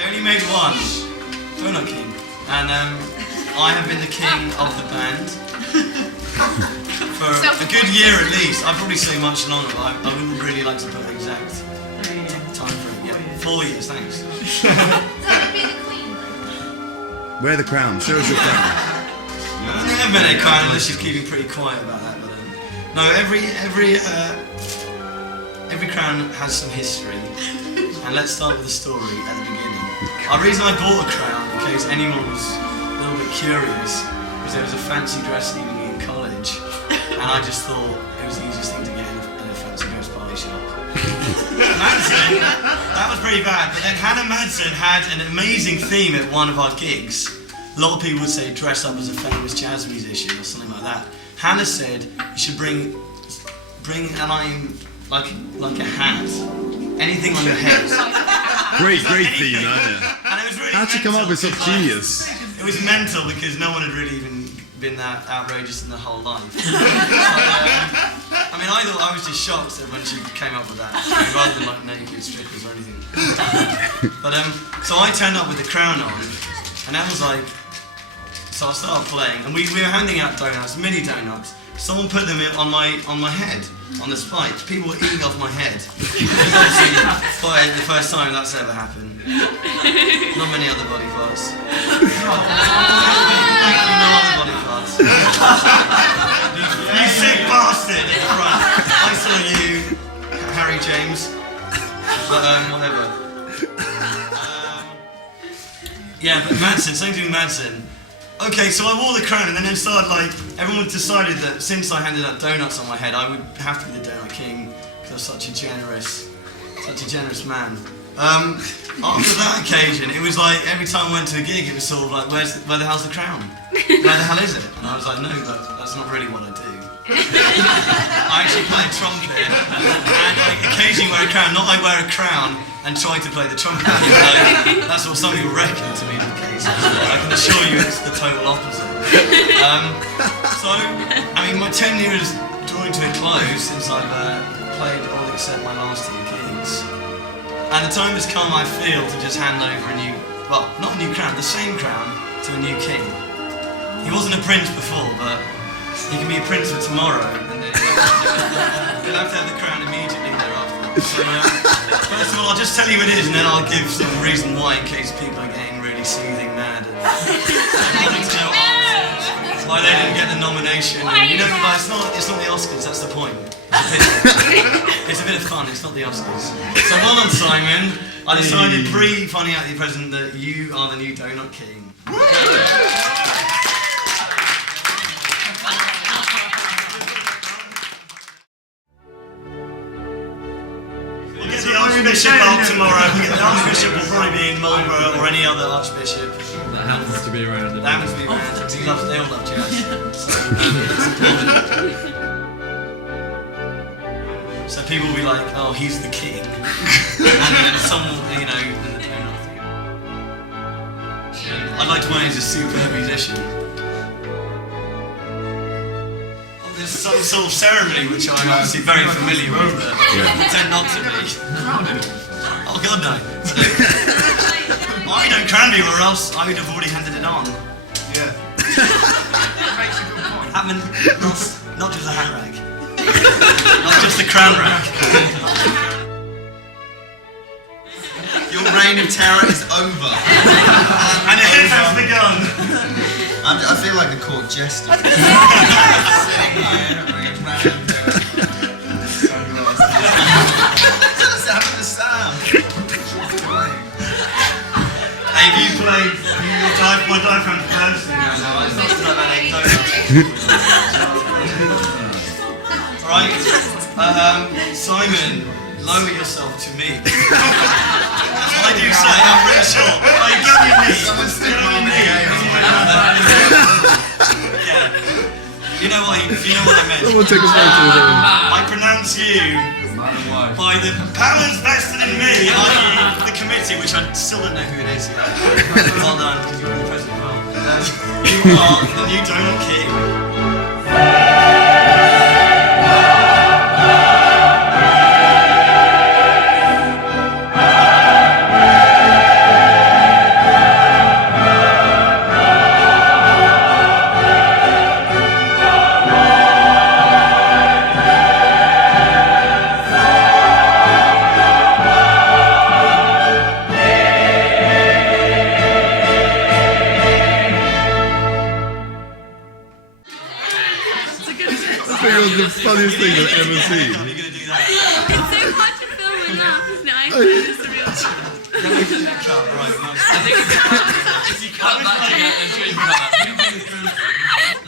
I only made one Donut King, and I have been the king of the band for a good year at least. I'd probably say much longer, but I wouldn't really like to put an exact time frame. Yeah, 4 years, thanks. So that would be the queen. Wear the crown, show us your crown. I've never been a crown unless she's keeping pretty quiet about that. But no, every crown has some history, and let's start with the story at the beginning. The reason I bought a crown, in case anyone was a little bit curious, was there was a fancy dress evening in college, and I just thought it was the easiest thing to get in a fancy dress party shop. Madsen, that was pretty bad, but then Hannah Madsen had an amazing theme at one of our gigs. A lot of people would say dress up as a famous jazz musician or something like that. Hannah said you should bring like a hat, anything on your head. Great theme, yeah. And it was really How'd you come up with such genius? It was mental because no one had really even been that outrageous in their whole life. So, I mean, I thought I was just shocked when she came up with that, rather than like naked strippers or anything. But so I turned up with the crown on, and that was like, so I started playing, and we were handing out donuts, mini donuts. Someone put them on my head, on the spikes. People were eating off my head. Obviously, the first time that's ever happened. Not many other body parts. Thank you, no other body parts. You sick bastard! Right, I saw you, Harry James. But whatever. Yeah, but Madsen, same thing with Madsen. Okay, so I wore the crown, and then it started like, everyone decided that since I handed out donuts on my head, I would have to be the Donut King, because I was such a generous man. After that occasion, it was like, every time I went to a gig, it was sort of like, where the hell's the crown? Where the hell is it? And I was like, no, but that's not really what I do. I actually play trumpet, and I occasionally wear a crown. Not I wear a crown and try to play the trumpet. That's what some people reckon to be the case. I can assure you it's the total opposite. So, I mean, my 10 years drawing to a close since I've played all except my last 2 gigs. And the time has come, I feel, to just hand over a new, well, not a new crown, the same crown to a new king. He wasn't a prince before, but he can be a prince for tomorrow, and then you'll have to have the crown immediately thereafter. So, first of all, I'll just tell you what it is, and then I'll give some reason why, in case people are getting really soothing mad and wanting to know why they didn't get the nomination. And, you know, like, it's not the Oscars. That's the point. It's a bit of fun. It's not the Oscars. So well done, Simon. I decided pre-finding out the present that you are the new Donut King. The Archbishop up tomorrow. The Archbishop will probably be in Marlborough or any other Archbishop. That happens to be around. That happens to be around. They all love jazz. So that's important. So people will be like, oh, he's the king. And then someone, you know, in the donut thing. I'd like to point out he's a superb musician. There's some sort of ceremony which I'm obviously very familiar with, but I pretend not to be. Oh God, no. I don't crown me, or else I would have already handed it on. Yeah. Makes a good point. I mean, not just a hat rag. Not just a crown rag. Your reign of terror is over. And it has begun. I feel like the court jester. Sitting here, looking round. What's happened to Sam? Hey, have you played my diaphragm first? No, it's not about anecdote. Alright, Simon, lower yourself to me. That's what I do say, I'm pretty sure. Like, get on your knees. Someone stick my knee. Yeah. You know what I meant. Someone take a photo with him. I pronounce you by the powers vested in me, i.e. the committee, which I still don't know who it is yet. Well done, because you were the president well. You are the new Donut King. the scene. You're gonna do that. It's so hard to film and laugh, isn't it? I find this a real Cut, right, nice. I think if you cut that, the dream come up.